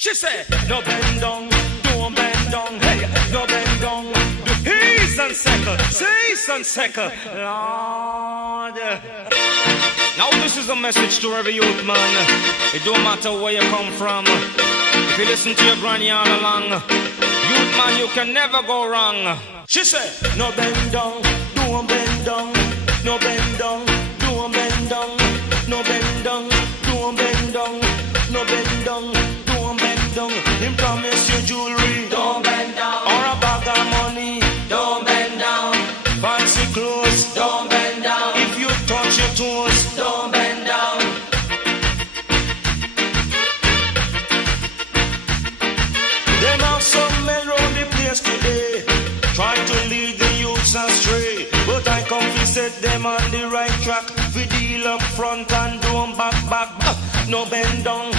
She said, no bend down, don't bend down, hey, no bend down. He's on second, she's on second, Lord. Now this is a message to every youth man. It don't matter where you come from. If you listen to your granny all along, youth man, you can never go wrong. She said, no bend down, don't bend down, no bend down, don't bend down, no bend down, don't bend down, no bend down, don't bend down. Him promise you jewelry, don't bend down, or a bag of money, don't bend down, fancy clothes, don't bend down. If you touch your toes, don't bend down. Them have some men round the place today, try to lead the youths astray. But I come to set them on the right track. We deal up front and don't back. No bend down,